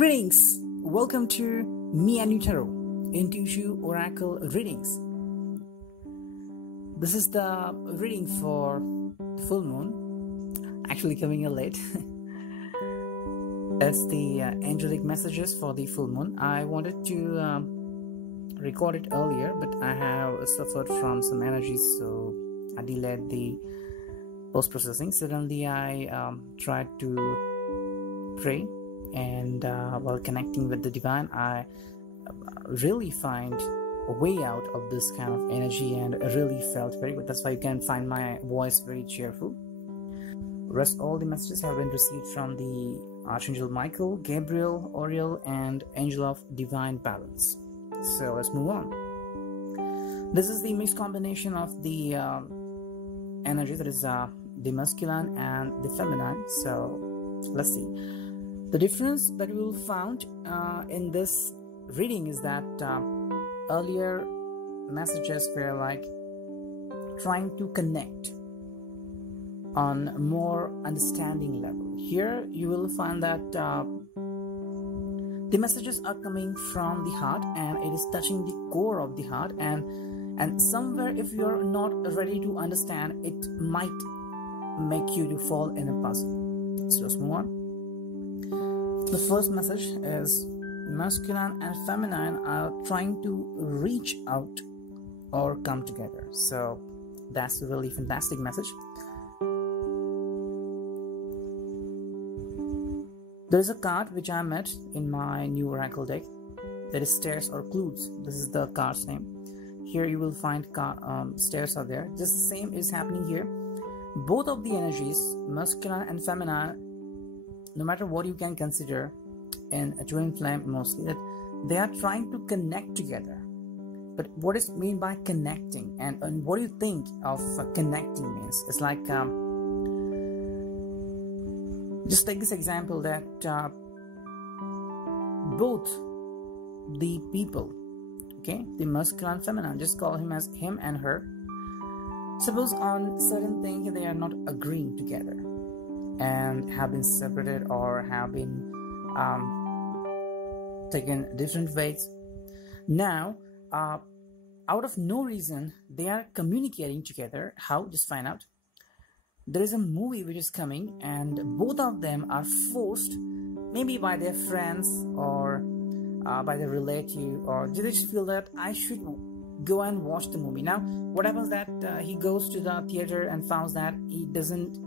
Greetings! Welcome to Me and You Tarot Intuitive Oracle Readings. This is the reading for the full moon. Actually coming in late. It's the angelic messages for the full moon. I wanted to record it earlier, but I have suffered from some energies, so I delayed the post-processing. Suddenly I tried to pray, and while connecting with the divine, I really find a way out of this kind of energy, and I really felt very good. That's why you can find my voice very cheerful. Rest all the messages have been received from the Archangel Michael, Gabriel, Oriel, and Angel of Divine Balance. So let's move on. This is the mixed combination of the energy, that is the masculine and the feminine. So let's see. The difference that we will find in this reading is that earlier messages were like trying to connect on a more understanding level. Here you will find that the messages are coming from the heart, and it is touching the core of the heart, and somewhere, if you're not ready to understand, it might make you to fall in a puzzle. So let's move on. The first message is masculine and feminine are trying to reach out or come together. So that's a really fantastic message. There is a card which I met in my new oracle deck, that is stairs or clues. This is the card's name. Here you will find stairs are there. Just the same is happening here. Both of the energies, masculine and feminine, no matter what you can consider in a twin flame, mostly that they are trying to connect together. But what is mean by connecting, and what do you think of connecting means? It's like just take this example that both the people, okay, the masculine and feminine, just call him as him and her. Suppose on certain things they are not agreeing together and have been separated or have been taken different ways. Now, out of no reason, they are communicating together. How? Just find out. There is a movie which is coming, and both of them are forced, maybe by their friends or by their relative, or they just feel that I should go and watch the movie. Now, what happens that he goes to the theater and finds that he doesn't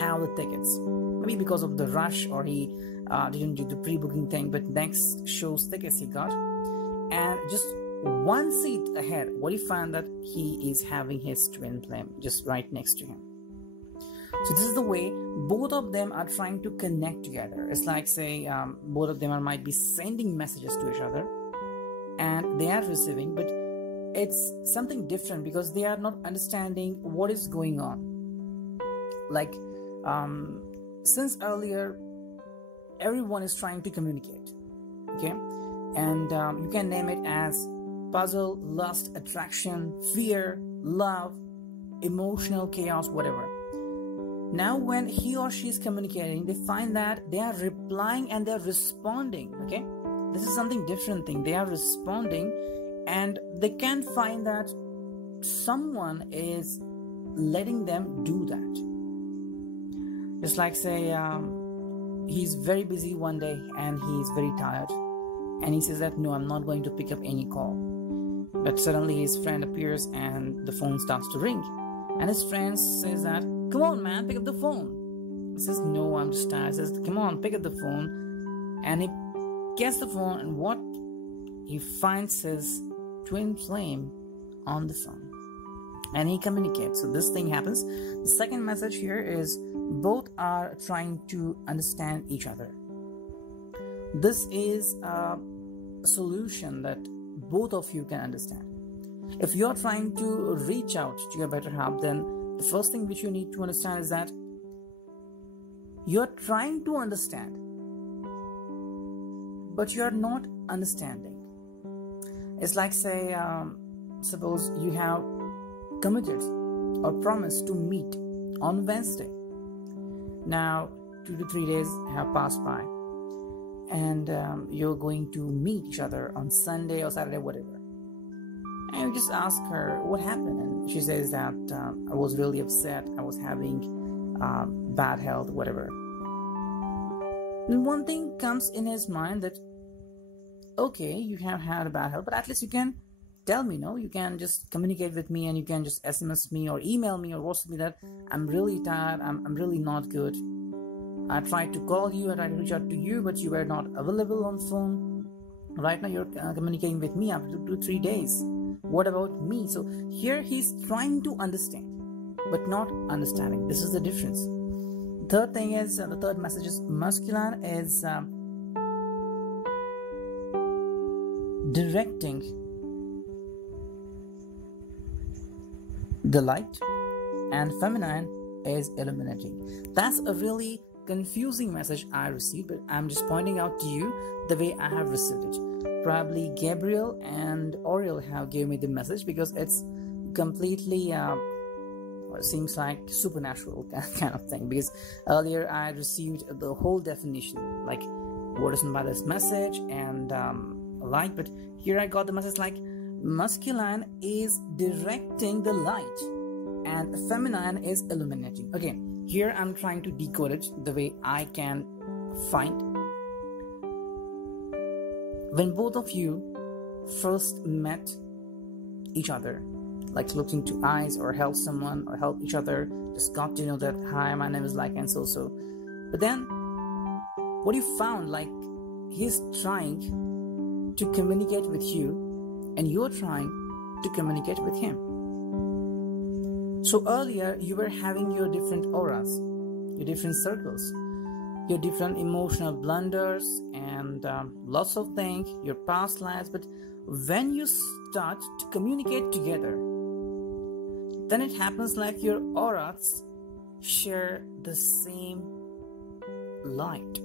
have the tickets, maybe because of the rush, or he didn't do the pre-booking thing, but next show's tickets he got, and just one seat ahead, what he found that he is having his twin flame just right next to him. So this is the way both of them are trying to connect together. It's like, say, both of them might be sending messages to each other, and they are receiving, but it's something different because they are not understanding what is going on. Like, since earlier, everyone is trying to communicate, okay? And you can name it as puzzle, lust, attraction, fear, love, emotional chaos, whatever. Now, when he or she is communicating, they find that they are replying and they're responding, okay? This is something different thing. They are responding, and they can find that someone is letting them do that. Just like, say, he's very busy one day and he's very tired, and he says that, no, I'm not going to pick up any call. But suddenly his friend appears and the phone starts to ring, and his friend says that, come on, man, pick up the phone. He says, no, I'm just tired. He says, come on, pick up the phone. And he gets the phone, and what? He finds his twin flame on the phone, and he communicates. So this thing happens. The second message here is both are trying to understand each other. This is a solution that both of you can understand. If you're trying to reach out to your better half, then the first thing which you need to understand is that you're trying to understand, but you're not understanding. It's like, say, suppose you have committed or promised to meet on Wednesday. Now, 2 to 3 days have passed by, and you're going to meet each other on Sunday or Saturday, whatever. And you just ask her what happened, and she says that I was really upset, I was having bad health, whatever. And one thing comes in his mind that, okay, you have had a bad health, but at least you can tell me, no? You can just communicate with me, and you can just SMS me or email me or WhatsApp me that I'm really tired, I'm really not good. I tried to call you, I tried to reach out to you, but you were not available on phone. Right now you're communicating with me after 2-3 days. What about me? So here he's trying to understand, but not understanding. This is the difference. Third thing is, the third message is masculine is directing the light, and feminine is illuminating. That's a really confusing message I received, but I'm just pointing out to you the way I have received it. Probably Gabriel and Oriel have given me the message because it's completely seems like supernatural kind of thing, because earlier I received the whole definition, like what is meant by this message and light, but here I got the message like masculine is directing the light and feminine is illuminating. Okay, here I'm trying to decode it the way I can find. When both of you first met each other, like looked into eyes or helped someone or helped each other, just got to know that, hi, my name is like and so. But then what you found, like he's trying to communicate with you and you're trying to communicate with him. So earlier you were having your different auras, your different circles, your different emotional blunders and lots of things, your past lives. But when you start to communicate together, then it happens like your auras share the same light.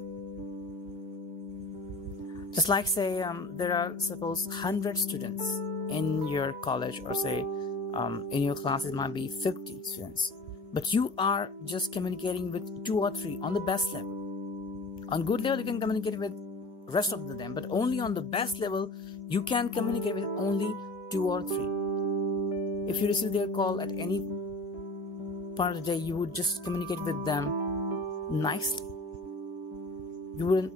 Just like say there are suppose 100 students in your college, or say in your class it might be 50 students, but you are just communicating with 2 or 3 on the best level. On good level you can communicate with rest of them, but only on the best level you can communicate with only 2 or 3. If you receive their call at any part of the day, you would just communicate with them nicely. You wouldn't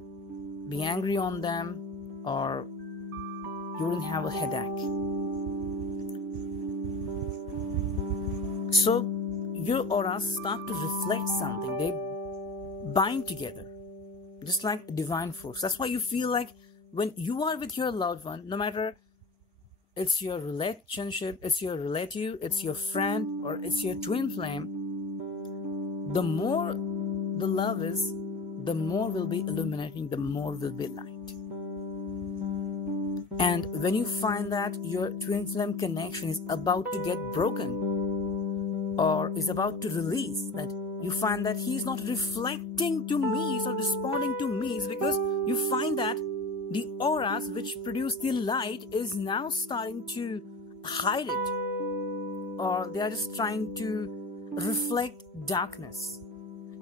be angry on them, or you wouldn't have a headache. So your auras start to reflect something. They bind together, just like a divine force. That's why you feel like when you are with your loved one, no matter it's your relationship, it's your relative, it's your friend, or it's your twin flame, the more the love is, the more will be illuminating, the more will be light. And when you find that your twin flame connection is about to get broken or is about to release, that you find that he is not reflecting to me, he's not responding to me, it's because you find that the auras which produce the light is now starting to hide it, or they are just trying to reflect darkness.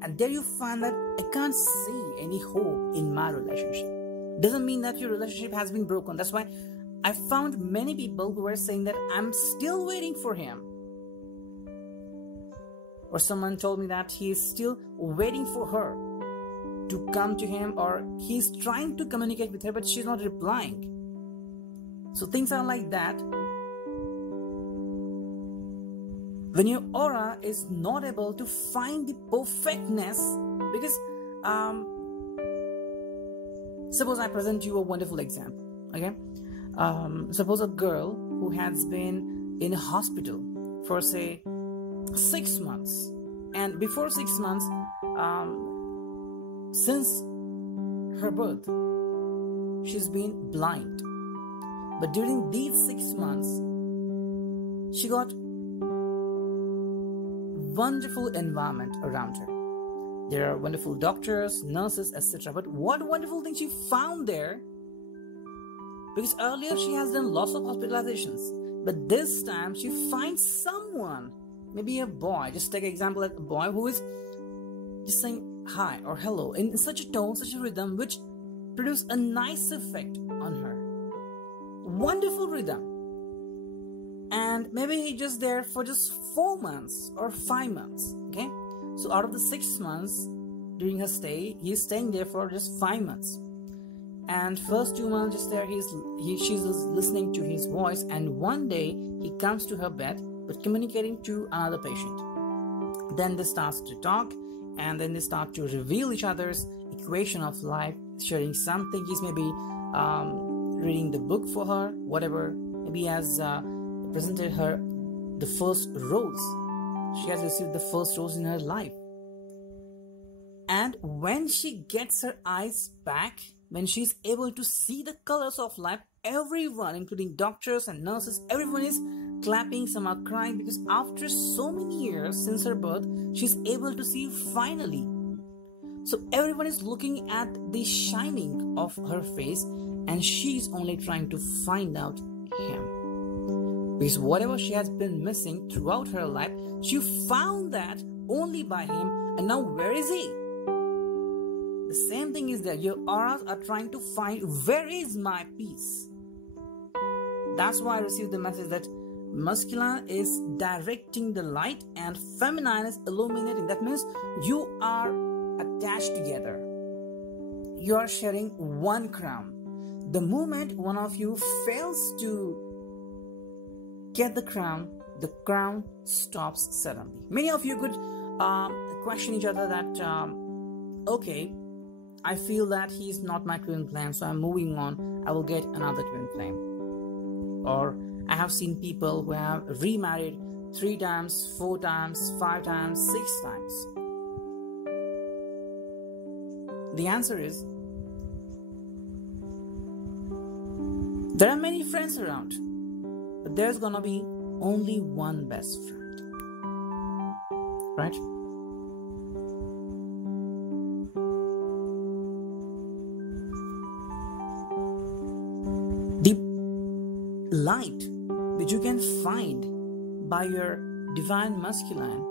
And there you find that I can't see any hope in my relationship. Doesn't mean that your relationship has been broken. That's why I found many people who are saying that I'm still waiting for him. Or someone told me that he is still waiting for her to come to him, or he's trying to communicate with her but she's not replying. So things are like that. When your aura is not able to find the perfectness, because suppose I present you a wonderful example, okay? Suppose a girl who has been in a hospital for say 6 months, and before 6 months, since her birth, she's been blind. But during these 6 months, she got wonderful environment around her. There are wonderful doctors, nurses, etc. But what wonderful thing she found there? Because earlier she has done lots of hospitalizations, but this time she finds someone, maybe a boy. Just take an example of a boy who is just saying hi or hello in such a tone, such a rhythm, which produce a nice effect on her. Wonderful rhythm. And maybe he's just there for just 4 months or 5 months. Okay, so out of the 6 months during her stay, he's staying there for just 5 months. And first 2 months just there, she's listening to his voice, and one day he comes to her bed but communicating to another patient. Then they start to talk, and then they start to reveal each other's equation of life, sharing something. He's maybe reading the book for her, whatever. Maybe he has presented her the first rose. She has received the first rose in her life. And when she gets her eyes back, when she's able to see the colors of life, everyone, including doctors and nurses, everyone is clapping, some are crying, because after so many years since her birth, she's able to see finally. So everyone is looking at the shining of her face, and she's only trying to find out him. Because whatever she has been missing throughout her life, she found that only by him, and now where is he? The same thing is that your auras are trying to find, where is my peace? That's why I received the message that masculine is directing the light and feminine is illuminating. That means you are attached together. You are sharing one crown. The moment one of you fails to get the crown stops suddenly. Many of you could question each other that, okay, I feel that he's not my twin flame, so I'm moving on. I will get another twin flame. Or I have seen people who have remarried 3 times, 4 times, 5 times, 6 times. The answer is, there are many friends around, but there's gonna be only one best friend. Right? The light which you can find by your divine masculine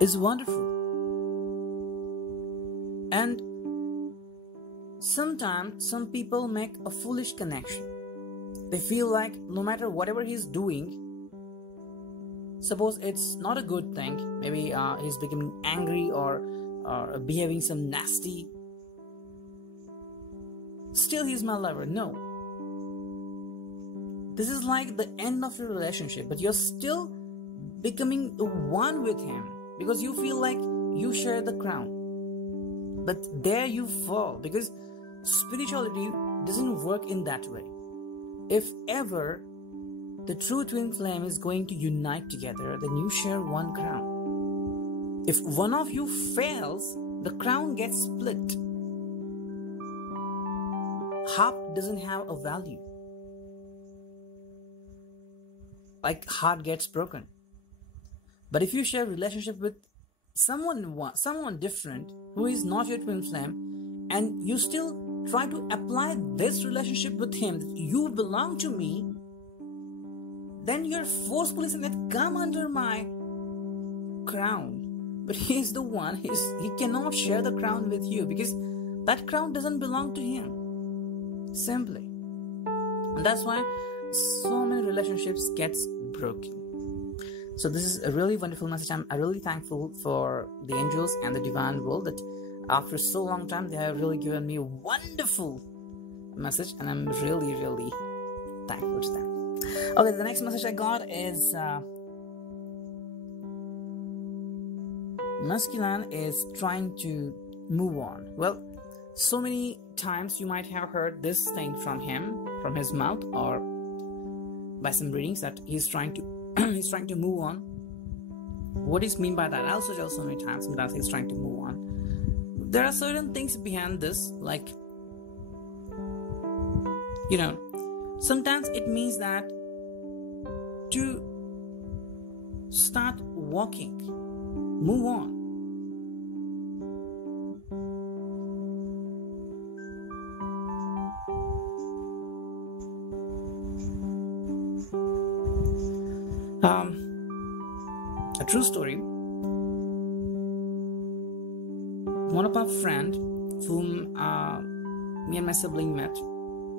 is wonderful. And sometimes some people make a foolish connection. They feel like no matter whatever he's doing, suppose it's not a good thing, maybe he's becoming angry or behaving some nasty, still he's my lover. No. This is like the end of your relationship, but you're still becoming one with him because you feel like you share the crown. But there you fall, because spirituality doesn't work in that way. If ever the true twin flame is going to unite together, then you share one crown. If one of you fails, the crown gets split. Half doesn't have a value. Like heart gets broken. But if you share relationship with someone different who is not your twin flame, and you still try to apply this relationship with him, that you belong to me, then you're forcefully saying that come under my crown. But he's the one, he cannot share the crown with you because that crown doesn't belong to him. Simply. And that's why so many relationships gets broken. So this is a really wonderful message. I'm really thankful for the angels and the divine world that after so long time they have really given me a wonderful message, and I'm really, really thankful to them. Okay, the next message I got is masculine is trying to move on. Well, so many times you might have heard this thing from him, from his mouth, or by some readings that he's trying to he's trying to move on. What is mean by that? I also tell so many times that he's trying to move on. There are certain things behind this, like, sometimes it means that to start walking, move on. A true story. One of our friend whom me and my sibling met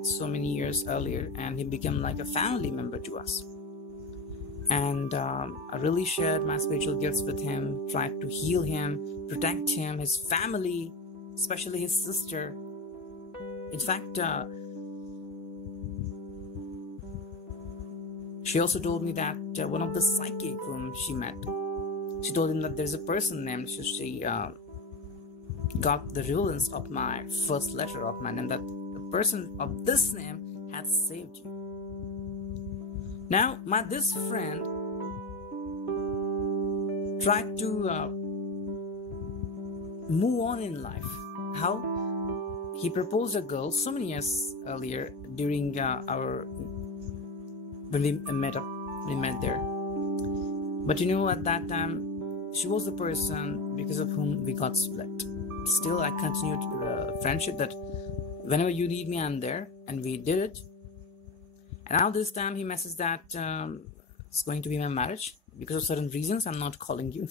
so many years earlier, and he became like a family member to us. And I really shared my spiritual gifts with him, tried to heal him, protect him, his family, especially his sister. In fact, she also told me that one of the psychic whom she met, she told him that there's a person named, she got the relevance of my first letter of my name, that the person of this name had saved you. Now, this friend tried to move on in life. How? He proposed a girl so many years earlier during when we met there. But at that time, she was the person because of whom we got split. Still, I continued friendship, that whenever you need me, I'm there, and we did it. And now this time he messaged that it's going to be my marriage. Because of certain reasons, I'm not calling you.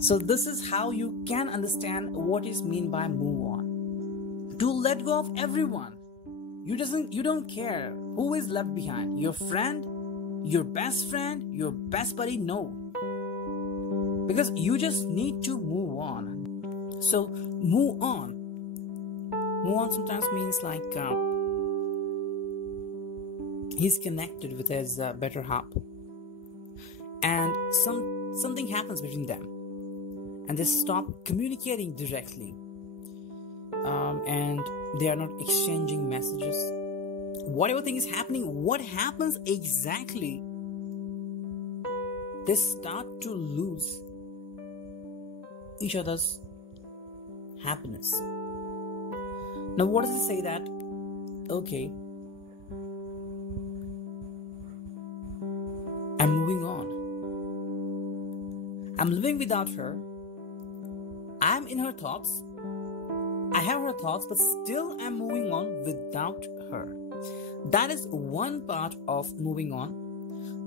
So this is how you can understand what is mean by move on. To let go of everyone. You don't care who is left behind. Your friend, your best buddy, no. Because you just need to move on. So move on. Move on sometimes means like he's connected with his better half, and something happens between them, and they stop communicating directly, and they are not exchanging messages. Whatever thing is happening, what happens exactly? They start to lose each other's happiness. Now, what does it say that? Okay, I'm moving on. I'm living without her. I'm in her thoughts. I have her thoughts, but still I'm moving on without her. That is one part of moving on.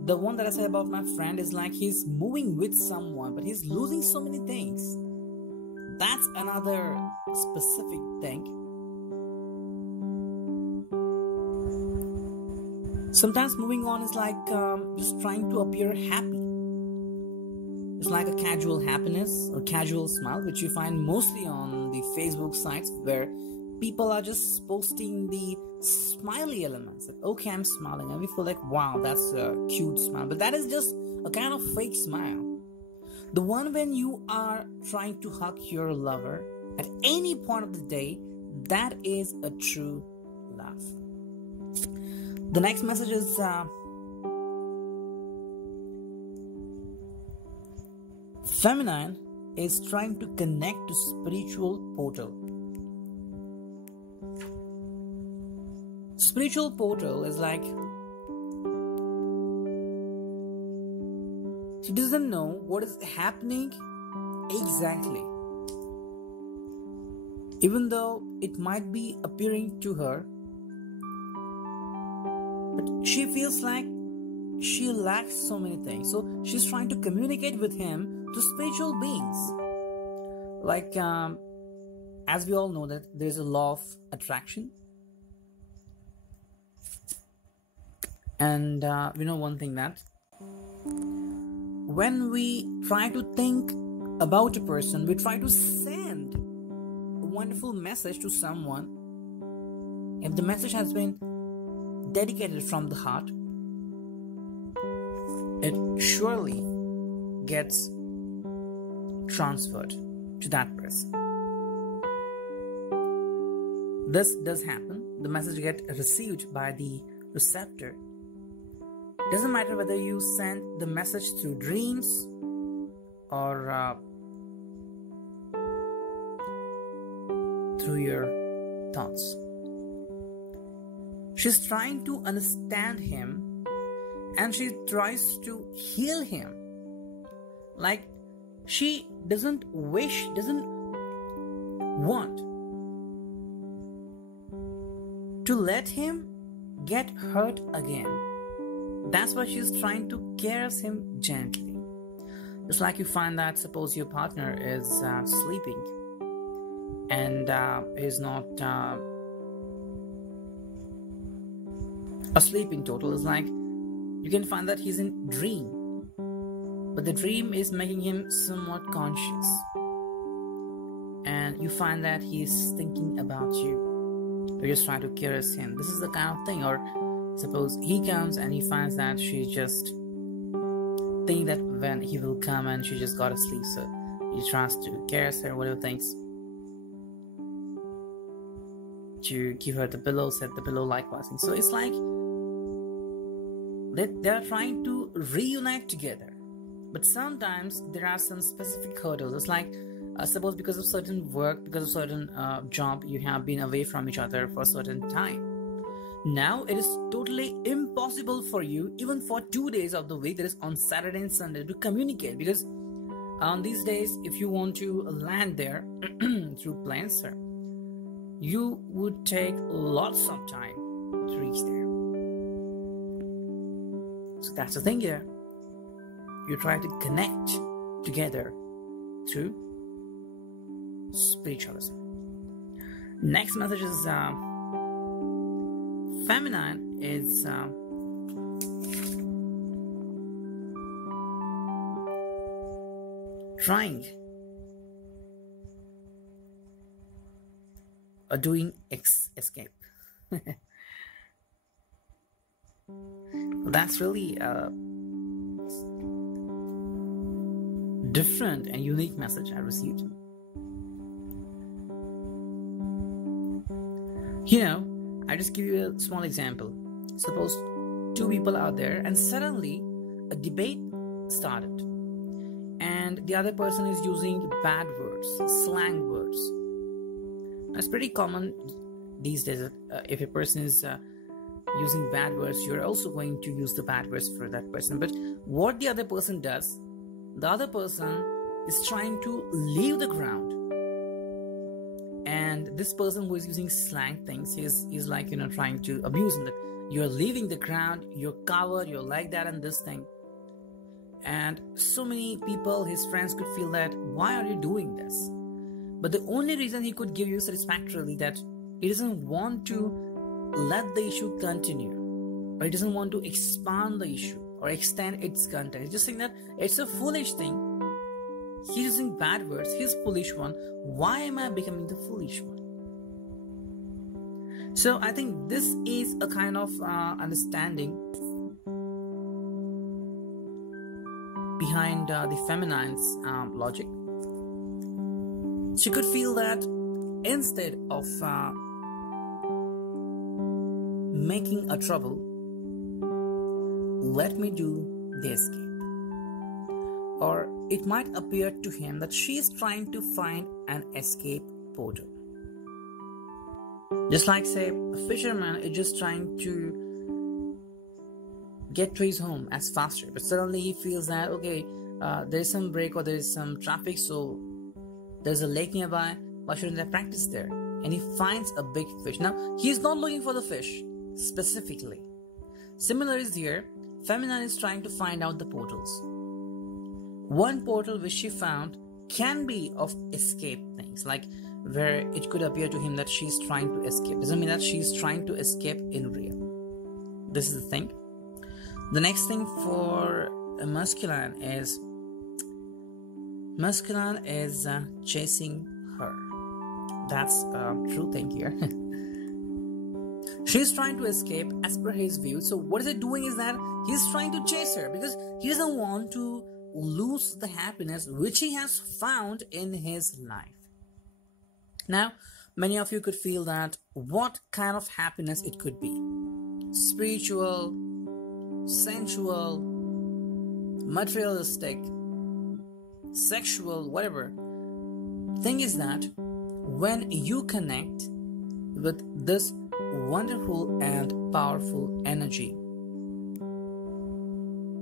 The one that I said about my friend is like he's moving with someone, but he's losing so many things. That's another specific thing. Sometimes moving on is like just trying to appear happy. It's like a casual happiness or casual smile, which you find mostly on the Facebook sites where people are just posting the smiley elements. Like, okay, I'm smiling, and we feel like, wow, that's a cute smile. But that is just a kind of fake smile. The one when you are trying to hug your lover at any point of the day, that is a true love. The next message is feminine is trying to connect to spiritual portal. Spiritual portal is like she doesn't know what is happening exactly. Even though it might be appearing to her, but she feels like she lacks so many things. So she's trying to communicate with him to spiritual beings. Like, as we all know that there is a law of attraction. And we know one thing, that when we try to think about a person, we try to send a wonderful message to someone. If the message has been dedicated from the heart, it surely gets transferred to that person. This does happen. The message gets received by the receptor. Doesn't matter whether you send the message through dreams or through your thoughts. She's trying to understand him, and she tries to heal him. Like, she doesn't want to let him get hurt again. That's why she's trying to caress him gently. It's like you find that suppose your partner is sleeping and is not asleep in total. It's like you can find that he's in dream, but the dream is making him somewhat conscious, and you find that he's thinking about you. You're just trying to caress him. This is the kind of thing. Or suppose he comes and he finds that she's just thinking that when he will come and she just got asleep, so he tries to caress her, whatever things, to give her the pillow, set the pillow, likewise. And so it's like they're trying to reunite together, but sometimes there are some specific hurdles. It's like suppose because of certain work, because of certain job, you have been away from each other for a certain time. Now it is totally impossible for you, even for 2 days of the week, that is on Saturday and Sunday, to communicate, because on these days, if you want to land there through planes, sir, you would take lots of time to reach there. So that's the thing here. You try to connect together through spiritualism. Next message is feminine is trying or doing escape. That's really a different and unique message I received. I just give you a small example. Suppose two people are there and suddenly a debate started, and the other person is using bad words, slang words. That's pretty common these days. If a person is using bad words, you're also going to use the bad words for that person. But what the other person does, the other person is trying to leave the ground. And this person who is using slang things is like, trying to abuse him, that you're leaving the ground, you're covered, you're like that and this thing. And so many people, his friends, could feel that, why are you doing this? But the only reason he could give you satisfactorily that he doesn't want to let the issue continue, or he doesn't want to expand the issue or extend its content. He's just saying that it's a foolish thing. He's using bad words, he's foolish one. Why am I becoming the foolish one? So I think this is a kind of understanding behind the feminine's logic. She could feel that instead of making a trouble, let me do the escape. Or it might appear to him that she is trying to find an escape portal. Just like, say, a fisherman is just trying to get to his home as faster, but suddenly he feels that, okay, there's some break or there's some traffic, so there's a lake nearby, why shouldn't I practice there? And he finds a big fish. Now, he's not looking for the fish specifically. Similar is here, feminine is trying to find out the portals. One portal which she found can be of escape things, like where it could appear to him that she's trying to escape. Doesn't mean that she's trying to escape in real. This is the thing. The next thing for a masculine is chasing her. That's a true thing here. She's trying to escape as per his view. So what is it doing is that he's trying to chase her because he doesn't want to lose the happiness which he has found in his life. Now, many of you could feel that what kind of happiness it could be. Spiritual, sensual, materialistic, sexual, whatever. Thing is that when you connect with this wonderful and powerful energy,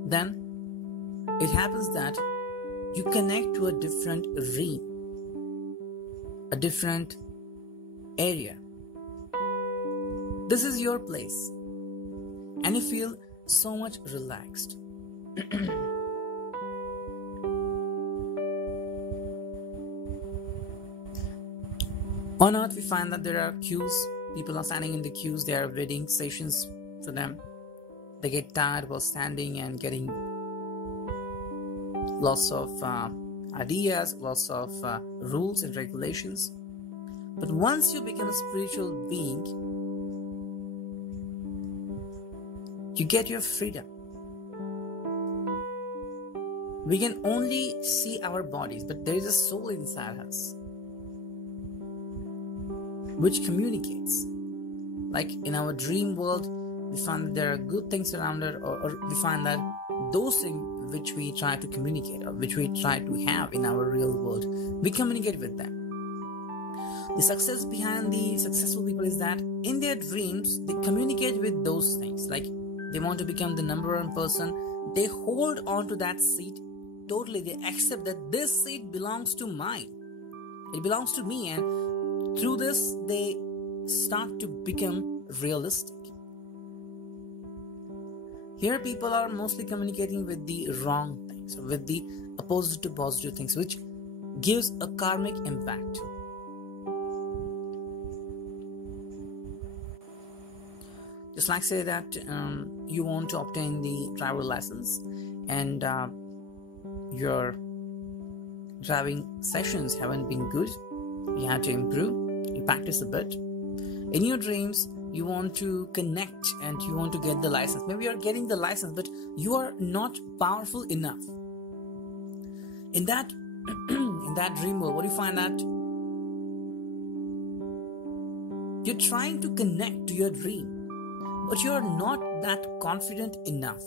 then it happens that you connect to a different realm, a different area. This is your place, and you feel so much relaxed. On earth, we find that there are queues. People are standing in the queues. There are waiting sessions for them. They get tired while standing and getting lots of ideas, lots of rules and regulations. But once you become a spiritual being, you get your freedom. We can only see our bodies, but there is a soul inside us which communicates. Like in our dream world, we find that there are good things around it, or we find that those things which we try to communicate or which we try to have in our real world, we communicate with them. The success behind the successful people is that in their dreams, they communicate with those things. Like they want to become the number one person, they hold on to that seat totally. They accept that this seat belongs to mine. It belongs to me, and through this, they start to become realistic. Here, people are mostly communicating with the wrong things, with the opposite to positive things, which gives a karmic impact. Just like say that you want to obtain the driver license, and your driving sessions haven't been good. You have to improve. You practice a bit. In your dreams, you want to connect and you want to get the license. Maybe you're getting the license, but you are not powerful enough. In that dream world, what do you find that? You're trying to connect to your dream, but you're not that confident enough.